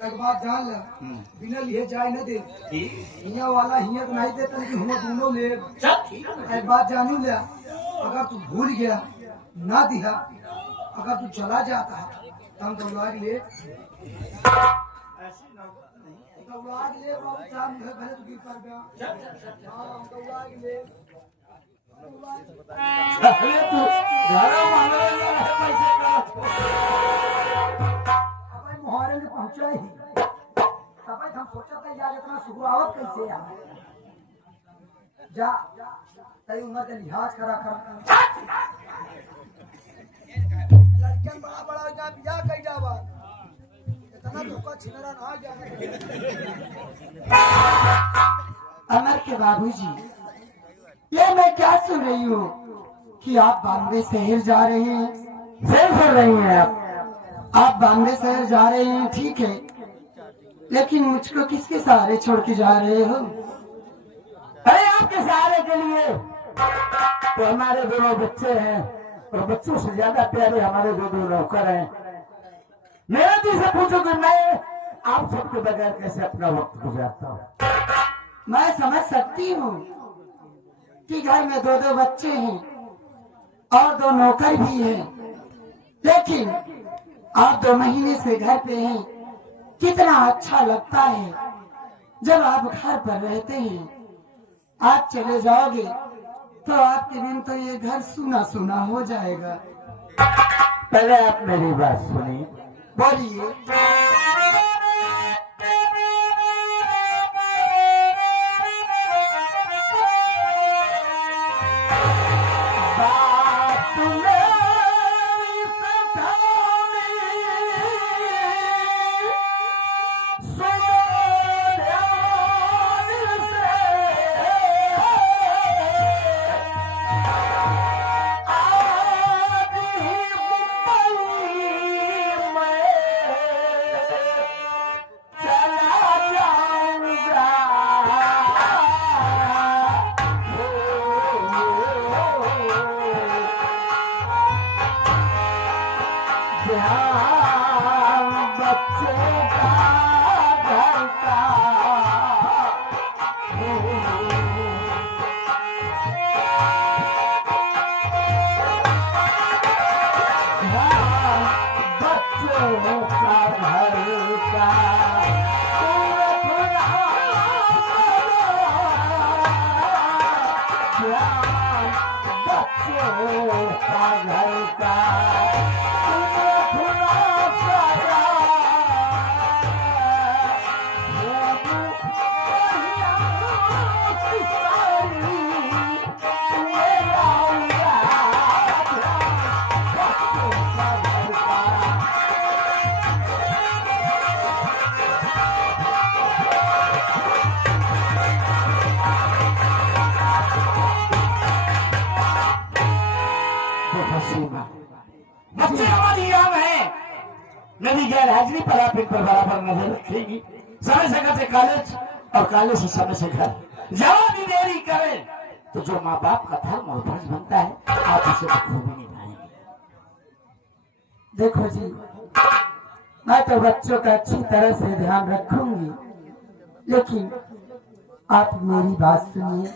एक बात जान ले, बिना लिए जाए न दे। हिया वाला हिया तो नहीं देता कि हम दोनों ले। एक बात जानू ले, अगर तू भूल गया ना दिया, अगर तू चला जाता तो हम दौलाग ले। दौलाग ले बाबू जान है भले तू गिर पर गया। हाँ दौलाग ले। अरे तू घरों मांगने वाला है पैसे का। अब मुहारे में पहुंचा ही। तब हम सोचा था यार इतना शुरुआत कैसे यार। जा तई उम्र के लिहाज करा कर। लड़कियां बड़ा बड़ा जा बियाह कई जावा। इतना धोखा छिनरा ना जाने। अमर के बाबूजी, ये मैं क्या सुन रही हूँ कि आप बॉम्बे शहर जा रहे हैं। फिर कर रही हैं आप बॉम्बे शहर जा रहे हैं, ठीक है, लेकिन मुझको किसके सहारे छोड़ के जा रहे हो? अरे आपके सहारे के लिए तो हमारे दोनों बच्चे हैं और बच्चों से ज्यादा प्यारे हमारे दो नौकर हैं। मेरा जी से पूछो कि मैं आप सबके बगैर कैसे अपना वक्त गुजारता हूँ। मैं समझ सकती हूँ कि घर में दो बच्चे हैं और 2 नौकर भी हैं, लेकिन आप 2 महीने से घर पे हैं। कितना अच्छा लगता है जब आप घर पर रहते हैं। आप चले जाओगे तो आपके दिन तो ये घर सूना सूना हो जाएगा। पहले आप मेरी बात सुनिए। बोलिए। बच्चे हमारी याद है। नदी गैर हाजिरी पर आप इन पर बराबर नजर रखेगी। समय से घर से कॉलेज और कॉलेज से समय से घर। जवानी देरी करे तो जो माँ बाप का धर्म और फर्ज बनता है आप उसे बखूबी निभाएंगे। देखो जी, मैं तो बच्चों का अच्छी तरह से ध्यान रखूंगी, लेकिन आप मेरी बात सुनिए।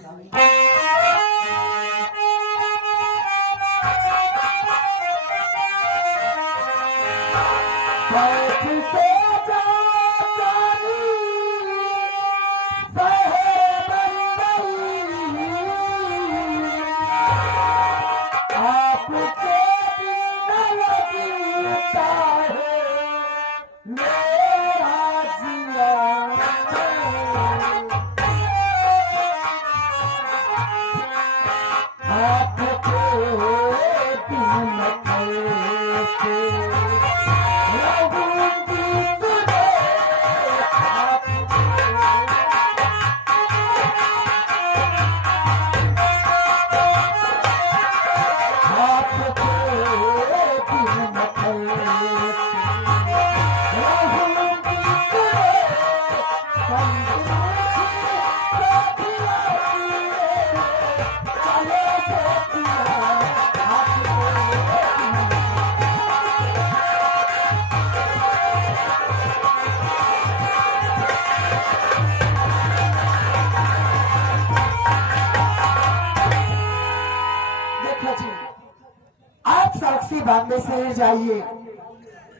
बॉम्बे शहर जाइए।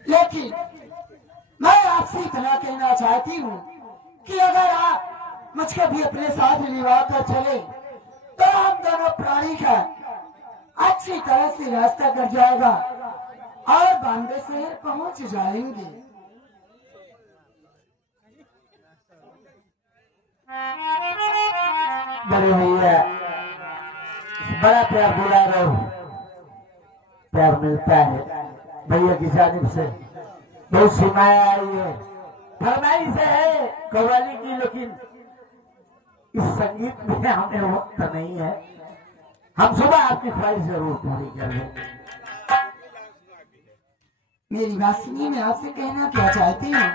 लेकिन मैं आपसे इतना कहना चाहती हूँ कि अगर आप मुझको भी अपने साथ निभा कर चले तो हम दोनों प्राणी का अच्छी तरह से रास्ता कट जाएगा और बॉम्बे शहर पहुंच जाएंगे। बड़े भैया बड़ा प्यार बुला रहो, प्यार मिलता है भैया की जानिब से। बहुत सीमाएं आई है, फरमाइश है कव्वाली की, लेकिन इस संगीत में हमें वक्त नहीं है। हम सुबह आपकी ख्वाहिश जरूर पूरी कर लेंगे। मेरी बात सुनिए, मैं आपसे कहना क्या चाहती हूँ।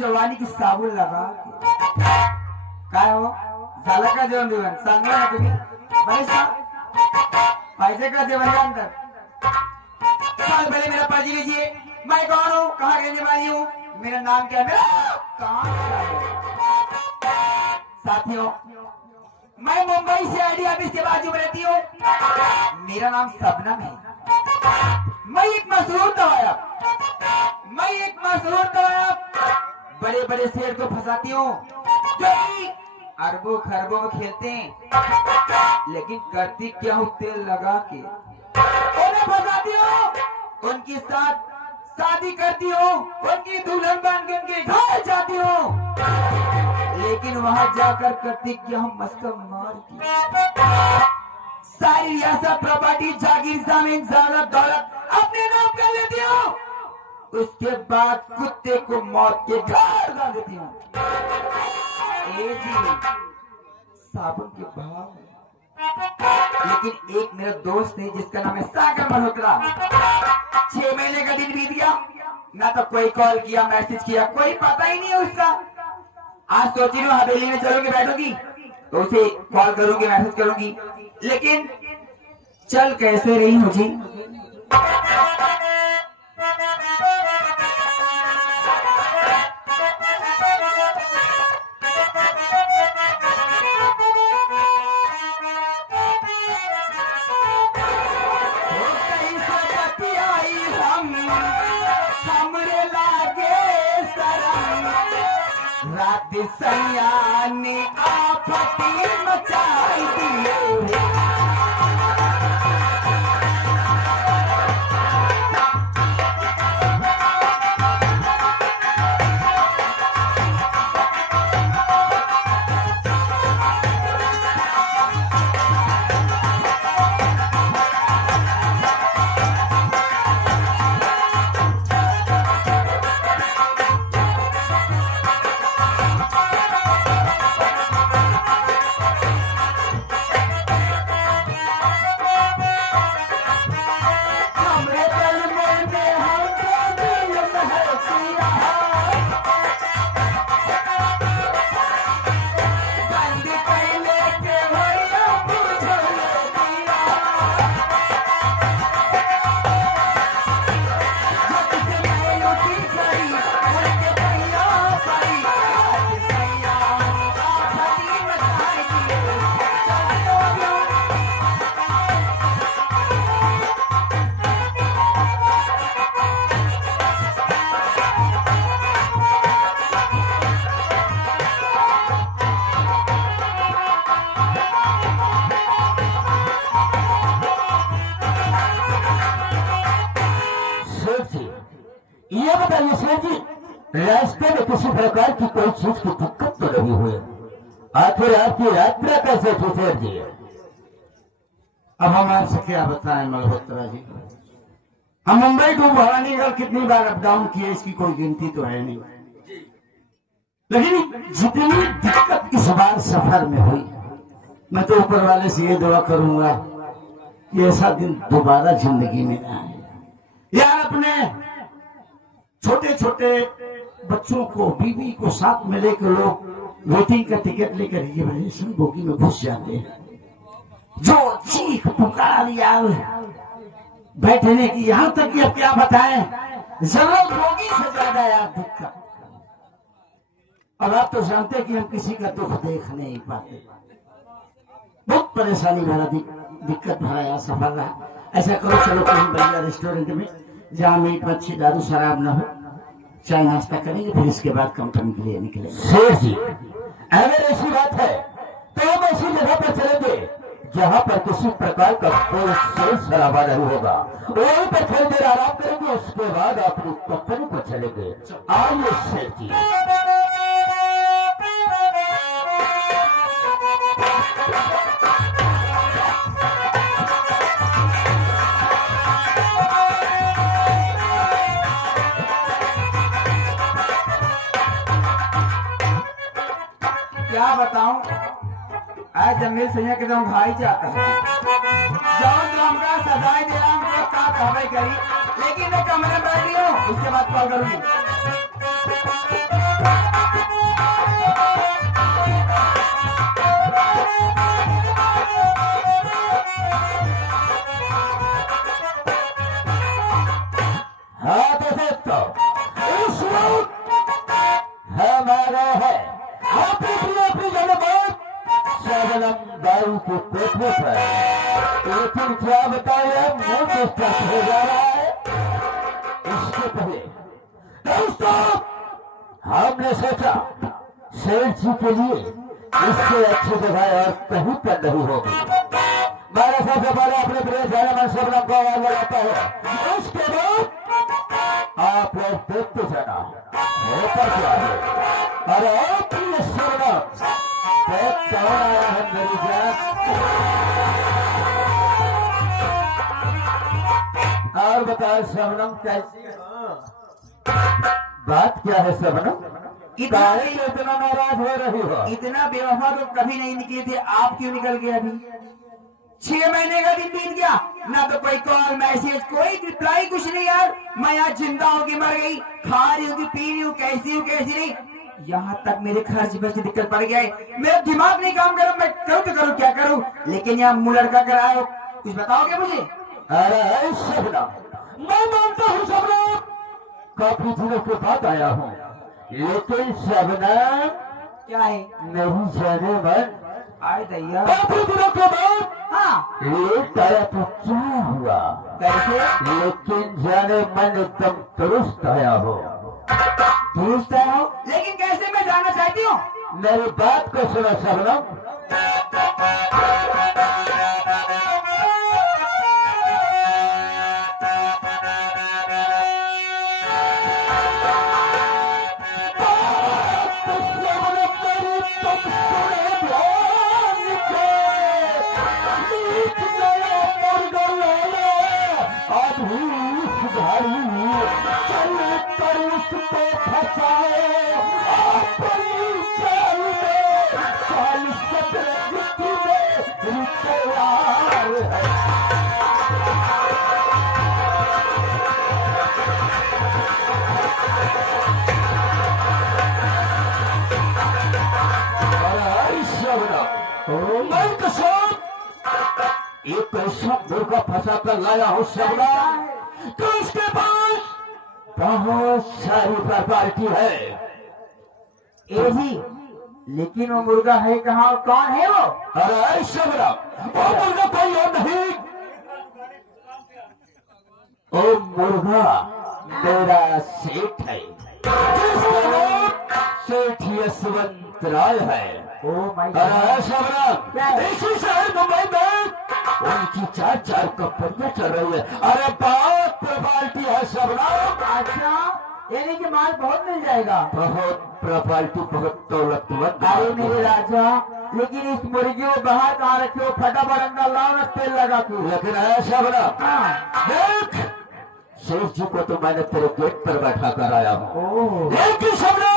जवानी की साबुन लगा काय हो झालं का जेवण बिवण चांगलं आहे तुम्ही बरेच पाहिजे का जेवण अंदर साल पहले मेरा पाजी लीजिए। मैं कौन हूँ, कहाँ रहने वाली हूँ, मेरा नाम क्या है, मेरा साथियों मैं मुंबई से आईडी ऑफिस के बाजू में रहती हूँ। मेरा नाम शबनम है। मैं एक मशहूर दवाया बड़े बड़े शेर को फंसाती हूँ जो कि अरबों खरबों में खेलते हैं, लेकिन करती क्या हूँ तेल लगा के उन्हें फंसाती हूँ, उनके साथ शादी करती हूँ, उनकी दुल्हन बन के उनके घर जाती हूँ, लेकिन वहां जाकर करती क्या हूँ मस्का मार की सारी रियासत प्रॉपर्टी जागीर जमीन दौलत अपने नाम कर लेती हूँ। उसके बाद कुत्ते को मौत के घर डाल देती हूँ। साबुन के भाव, लेकिन एक मेरा दोस्त है जिसका नाम है सागर मल्होत्रा। 6 महीने का दिन बीत गया, ना तो कोई कॉल किया मैसेज किया, कोई पता ही नहीं है उसका। आज सोच रही हूँ हवेली में चलूंगी बैठूंगी तो उसे कॉल करूंगी मैसेज करूंगी, लेकिन चल कैसे रही हूँ जी। रात सैया ने आफती मचाई दिए। ये बताइए शेर जी, रास्ते में किसी प्रकार की कोई चीज की दिक्कत तो नहीं हुई? आखिर आपकी यात्रा कैसे थी शेर जी? अब हम आपसे क्या बताएं मल्होत्रा जी, हम मुंबई टू भवानीगढ़ कितनी बार अप डाउन किए इसकी कोई गिनती तो है नहीं, लेकिन जितनी दिक्कत इस बार सफर में हुई, मैं तो ऊपर वाले से ये दुआ करूंगा कि ऐसा दिन दोबारा जिंदगी में ना आए। यार अपने छोटे छोटे बच्चों को, बीवी को साथ में लेकर लोग वेटिंग का टिकट लेकर रिजर्वेशन बोगी में घुस जाते हैं, जो चीख पुकार यार बैठने की, यहां तक कि अब क्या बताएं, जरूरत बोगी से ज्यादा यार दिक्कत। और आप तो जानते हैं कि हम किसी का दुख देख नहीं पाते, बहुत परेशानी भरा दिक्कत भरा यार सफर रहा। ऐसा करो चलो कहीं बढ़िया रेस्टोरेंट में जहाँ मीट मच्छी दारू शराब न हो, चाय नाश्ता करेंगे, फिर इसके बाद कंपनी के लिए निकलेंगे। शेर जी अगर ऐसी बात है तो हम ऐसी जगह पर चलेंगे जहाँ पर किसी प्रकार का कोई शोर शराबा नहीं होगा, वहीं पर थोड़ी देर आराम करेंगे, उसके बाद अपनी कंपनी पर चलेंगे। आइए शेर जी। क्या बताऊं, आज जमील सैया के दम भाई जाता है, जब तो हमका सजाई दे रहा हूं का कहवे करी, लेकिन मैं कमरे में बैठी हूं, उसके बाद कॉल करूंगी। हाँ तो दोस्तों, इस वक्त हमारा है अपनी जनपद शबनम बाई के कोठे पर, लेकिन क्या बताया मुझ स्टार्ट हो जा रहा है। इसके पहले दोस्तों हमने सोचा शेर जी के लिए इससे अच्छी जगह और कहीं पर नहीं होगी। मेरे सबसे पहले अपने प्रिय जनमन शबनम को आवाज लगाता है, उसके बाद आप लोग देखते जाना होता क्या है। अरे प्रिय शबनम देख कौन आया है मेरी जान, और बताओ शबनम कैसी हो? बात क्या है शबनम, इतना नाराज हो रही हो? इतना बेवफा तो कभी नहीं निकले थे, आप क्यों निकल गए? अभी 6 महीने का दिन बीत गया, ना तो कोई कॉल मैसेज, कोई रिप्लाई, कुछ नहीं यार। मैं यहाँ जिंदा होगी मर गई, खा रही हूँ पी रही हूँ, कैसी हूँ कैसी नहीं, यहाँ तक मेरे खर्च में से दिक्कत पड़ गया है। मेरा दिमाग नहीं काम कर रहा, मैं करूँ तो करूँ क्या करूँ, लेकिन यहाँ मुंह लड़का कराए हो, कुछ बताओगे मुझे? अरे शबनम, मैं मानता हूँ शबनम, काफी दिनों के बाद आया हूँ, लेकिन शबनम क्या है? नहीं जाने मन, आए दैया, काफी दिनों के बाद हाँ लेट आया तो क्या हुआ? कैसे? लेकिन जाने मन एकदम दुरुस्त आया हो। पूछता हो, लेकिन कैसे मैं जानना चाहती हूँ। मेरी बात को सुनो शबनम। एक ऐसा मुर्गा फंसा कर लाया हूँ शबना, तो उसके पास बहुत सारी प्रॉपर्टी है। ए जी, लेकिन वो मुर्गा है कहाँ और कौन है वो? अरे शबना, वो मुर्गा कोई और नहीं, वो मुर्गा मेरा सेठ है, जिसका नाम सेठ यशवंत राय है। अरे शबना, इसी शहर मुंबई में उनकी 4 कंपनियां चल रही है। अरे बहुत प्रॉपर्टी है शबना। अच्छा, यानी कि माल बहुत मिल जाएगा। बहुत प्रॉपर्टी, बहुत दौलतमंद। अरे मेरे राजा, लेकिन इस मुर्गी को बाहर कहाँ रखे हो? फटाफट अंदर लाओ ना तेल लगा के। लेकिन है शबना, देख शेख जी को तो मैंने तेरे गेट पर बैठा कर आया हूँ, लेकिन शबना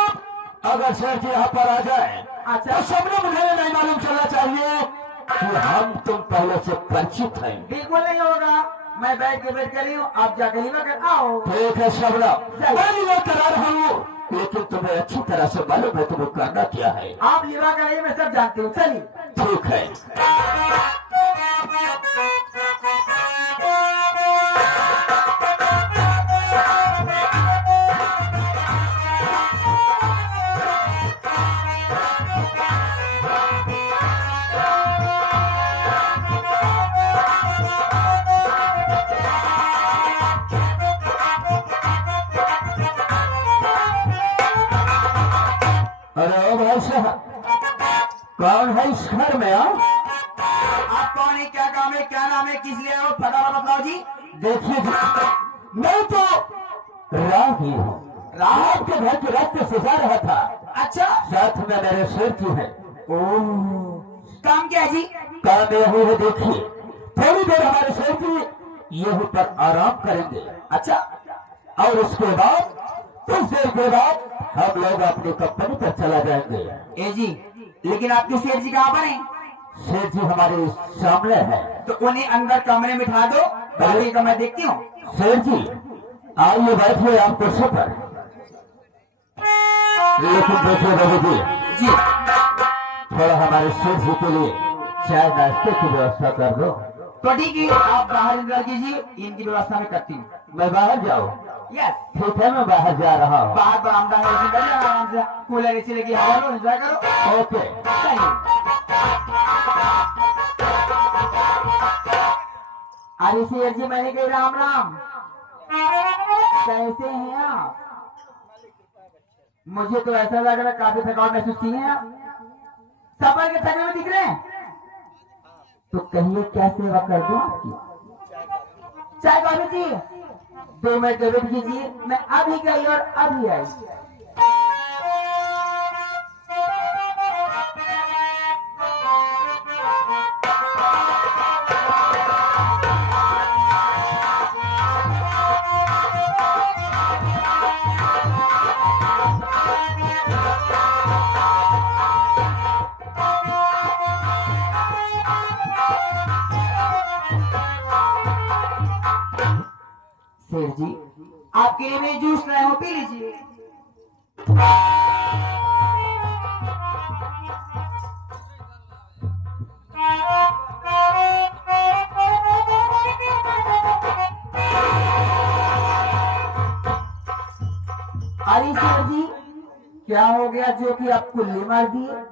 अगर शेख जी यहाँ पर आ जाए, अच्छा, तो शबना मुझे नहीं मालूम चलना चाहिए कि हम तुम पहले से परिचित हैं। बिल्कुल नहीं होगा। मैं बैठ के वेट कर रही हूँ, आप जाकर लीवा कर आओ। ठीक है शबना, मैं लीवा करा रहा हूँ, लेकिन तुम्हें अच्छी तरह से मालूम है तुम्हें करना क्या है। आप लीवा कराइए, मैं सब जानती हूँ। चलिए। ठीक है। अरे ओ भाई साहब, कौन है इस घर में? आप कौन है, क्या काम है, क्या नाम है, किस लिए आए हो? फटाफट बताओ जी। देखिए जी, मैं तो राही हूँ, आपके घर के रास्ते से जा रहा था। अच्छा, साथ में मेरे शेर जी है। काम क्या है जी? काम यही है, देखिए थोड़ी देर हमारे शेर जी यहीं पर आराम करेंगे। अच्छा, और उसके बाद कुछ देर के बाद हम लोग अपनी कंपनी पर चला जाएंगे। ए जी, लेकिन आपके शेर जी कहाँ पर हैं? शेर जी हमारे सामने है। तो उन्हें अंदर कमरे में बिठा दो, बाकी का मैं देखती हूँ। शेर जी आइए, बैठिए आप कुर्सी पर। लेकिन देखिए बाबू जी, थोड़ा हमारे शेर जी के लिए चाय नाश्ते की व्यवस्था कर दो। तो ठीक है, आप बाहर इंतजार कीजिए, इनकी व्यवस्था मैं करती हूँ। मैं बाहर जाऊँ? यस, ठीक है, मैं बाहर जा रहा हूँ। बाहर बरामदा है, उसमें बैठ जाओ आराम से, कूलर एसी लगी, हवा लो, एंजॉय करो। ओके। चलिए। अरे शेर जी, मैंने कही राम राम, कैसे हैं आप? मुझे तो ऐसा लग रहा है काफी थकावट महसूस की है आप, सफर के थके में दिख रहे हैं। तो कहिए क्या सेवा कर दूं आपकी? चाय कॉफी चाहिए? 2 मिनट का वेट कीजिए, मैं अभी गई और अभी आई। शेर जी, आपके लिए मैं जूस लाया हूँ, पी लीजिए। अरे शेर जी, क्या हो गया जो कि आप कुल्ली मार दिए?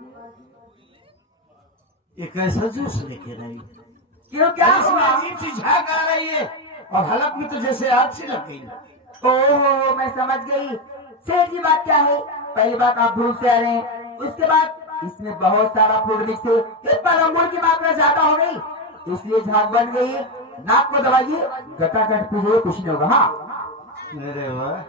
एक ऐसा जूस लेके आई, क्यों, क्या इसमें हुआ? अजीब सी झाग आ रही है और हलक में तो जैसे आग सी लग गई। ओह मैं समझ गई। सेठ जी बात क्या है? पहली बात आप धूप से आ रहे हैं, उसके बाद इसमें बहुत सारा फ्रूट मिक्स है, इस पर अंगूर की मात्रा ज्यादा हो गई इसलिए झाग बन गई। नाक को दबाइए, गटागट पीजिए, कुछ नहीं होगा। हाँ मेरे वाह,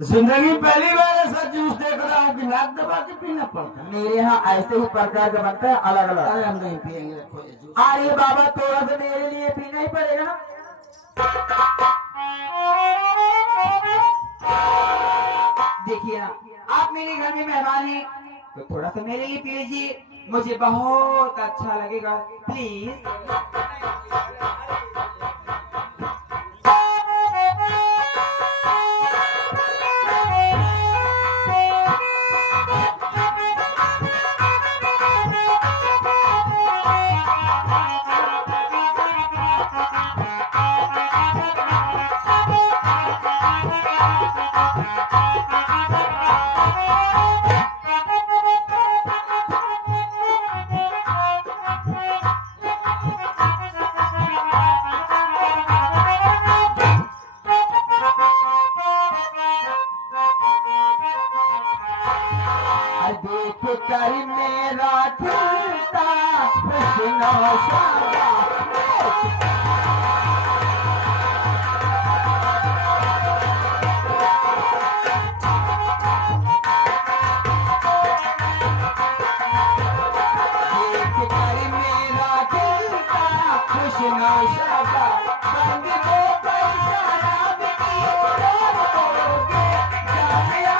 जिंदगी पहली बार ऐसा जूस देख रहा हूँ कि नाक दबा के पीना पड़ता है। मेरे यहाँ ऐसे ही प्रकार का बनता है, अलग अलग। अरे हम नहीं पियेंगे, रखो ये जूस। अरे बाबा थोड़ा सा मेरे लिए पीना ही पड़ेगा ना। देखिए ना, आप मेरे घर में मेहमान हैं तो थोड़ा सा मेरे लिए पी लीजिए, मुझे बहुत अच्छा लगेगा प्लीज। देख कर मेरा खिलता हुस्न शाबा, देख कर मेरा खिलता हुस्न शाबा, रंग को शराब की ओर दोगे, जानिया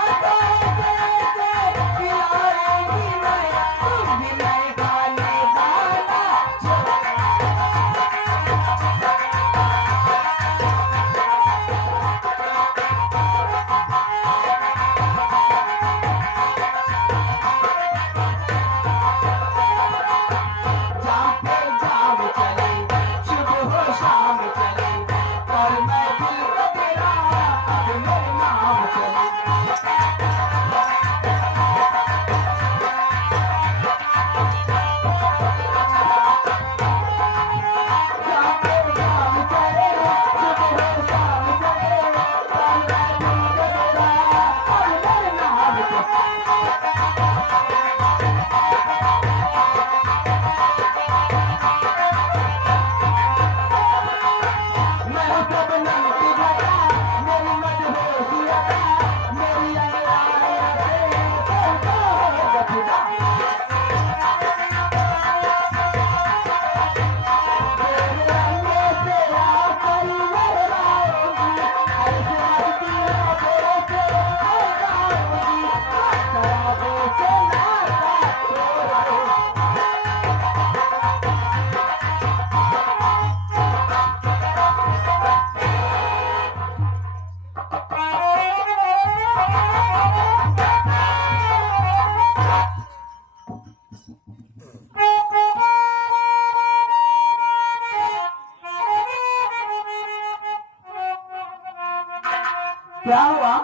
क्या हुआ?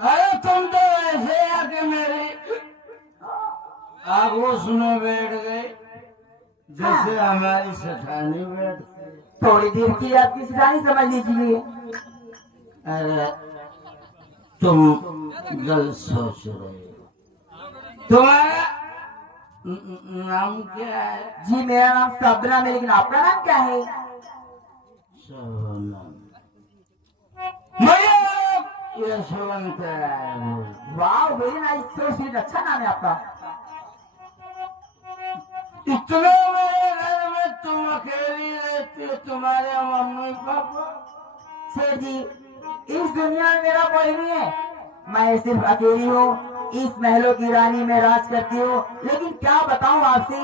अरे तुम तो ऐसे आके मेरी आगोश में बैठ गए जैसे हमारी सेठानी बैठ। थोड़ी देर की आपकी सिधानी समझ लीजिए। अरे तुम गलत सोच रहे हो। तुम्हारा नाम क्या है? जी मेरा नाम सबना है, लेकिन आपका नाम क्या है? सोनम। मैं यशवंत राय हूँ। वाह वेरी नाइस, सो स्वीट, अच्छा नाम है आपका। इतने मेरे घर में तुम अकेली रहती हो, तुम्हारे मम्मी पापा? सेठ जी इस दुनिया में मेरा कोई नहीं है, मैं सिर्फ अकेली हूँ, इस महलों की रानी में राज करती हूँ। लेकिन क्या बताऊँ आपसे,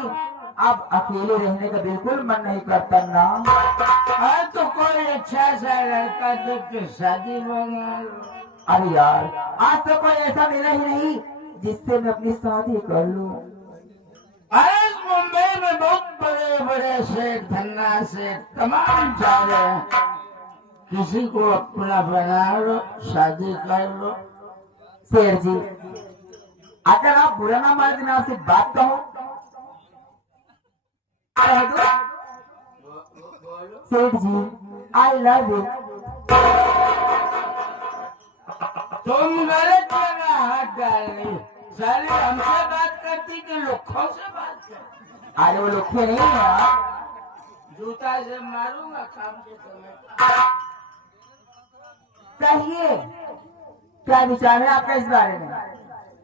अब अकेले रहने का बिल्कुल मन नहीं करता ना। हाँ तो कोई अच्छा सा लड़का देख के शादी बना लो। अरे यार आज तो कोई ऐसा मिला ही नहीं जिससे मैं अपनी शादी कर लूं। अरे मुंबई में बहुत बड़े बड़े सेठ, धन्ना सेठ तमाम जा रहे हैं, किसी को अपना बना लो, शादी कर लो। शेर जी अगर आप बुरा ना माने तो मैं आपसे बात कहूं। सेठ जी आई लव यू। तुम गलत जगह हाथ डाल रही, साले हमसे बात करती कि लोखों से बात करती। अरे वो लोखे नहीं है यार, जूता से मारूंगा काम के समय। कहिए क्या विचार है आपका इस बारे में?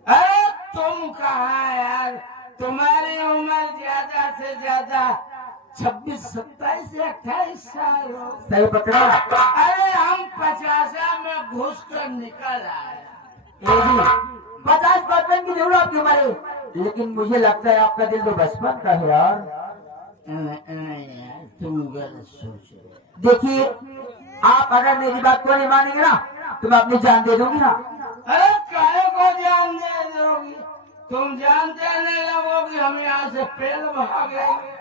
अरे तुम कहाँ यार, तुम्हारी उम्र ज्यादा से ज्यादा 26, 27 से 28 साल हो। सही पकड़ा। अरे हम 50 में घुस कर निकल आया। ये भी 50-55 की जरूर आपकी उम्र है, लेकिन मुझे लगता है आपका दिल तो बचपन का है यार। नहीं यार, तुम गलत सोच रहे हो। देखिए, आप अगर मेरी बात को नहीं मानेंगे ना तो मैं अपनी जान दे दूंगी ना। अरे काहे को जान दे दोगी? तुम जानते नहीं लगोगी हम यहाँ से पेड़ भागेंगे।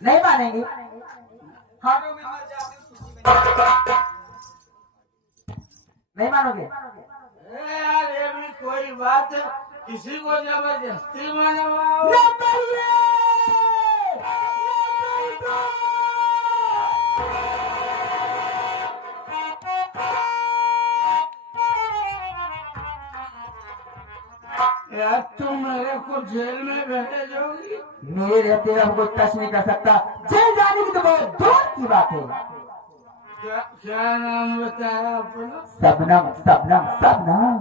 नहीं मानेंगे? हाँ, नहीं मानोगे? अरे यार ये भी कोई बात है, किसी को जबरदस्ती मनवाओ। यार तुम मेरे को जेल में भेजोगी? मेरे रहते हुए हमको टच नहीं कर सकता, जेल जाने की तो बहुत दूर की बात है। क्या नाम बताया अपना? सबनम, सबनम, सबनम। सबनम।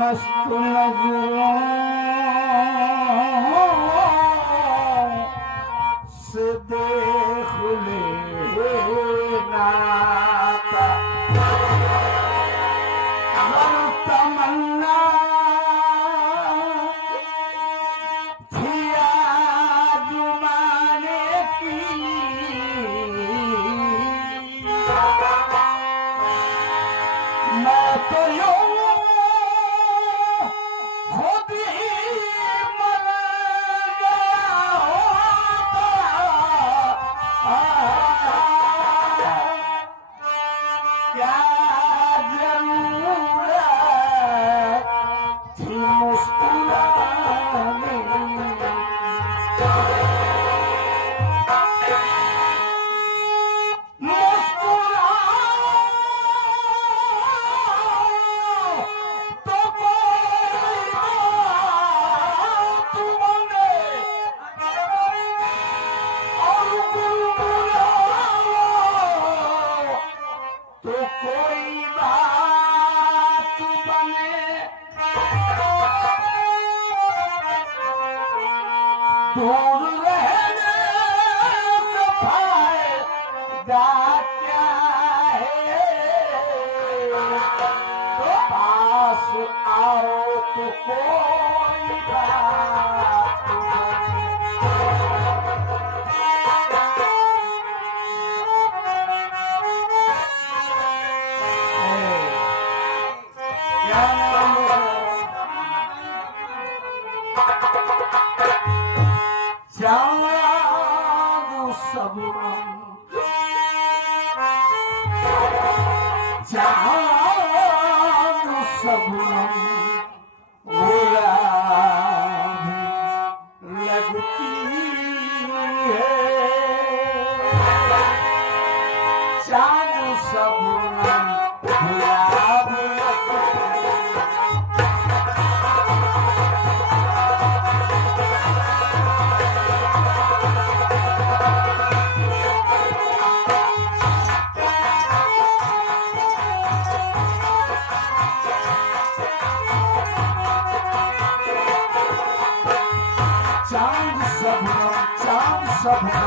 मस्त नजरों से देख लेना तमन्ना थी जुमाने की, मैं तो यूं दूर रहने से फायदा क्या है, तो पास आओ तो कोई बात क्या नाम है? जादू सबनम, जादू सबनम गुलाब लगती है, जादू सबनम गुलाब लगती है। चांद सबनम, चांद सबनम